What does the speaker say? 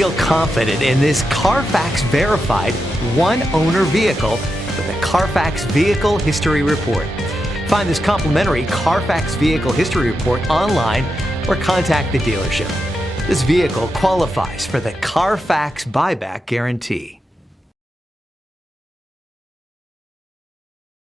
Feel confident in this Carfax verified one-owner vehicle with a Carfax Vehicle History Report. Find this complimentary Carfax Vehicle History Report online or contact the dealership. This vehicle qualifies for the Carfax Buyback Guarantee.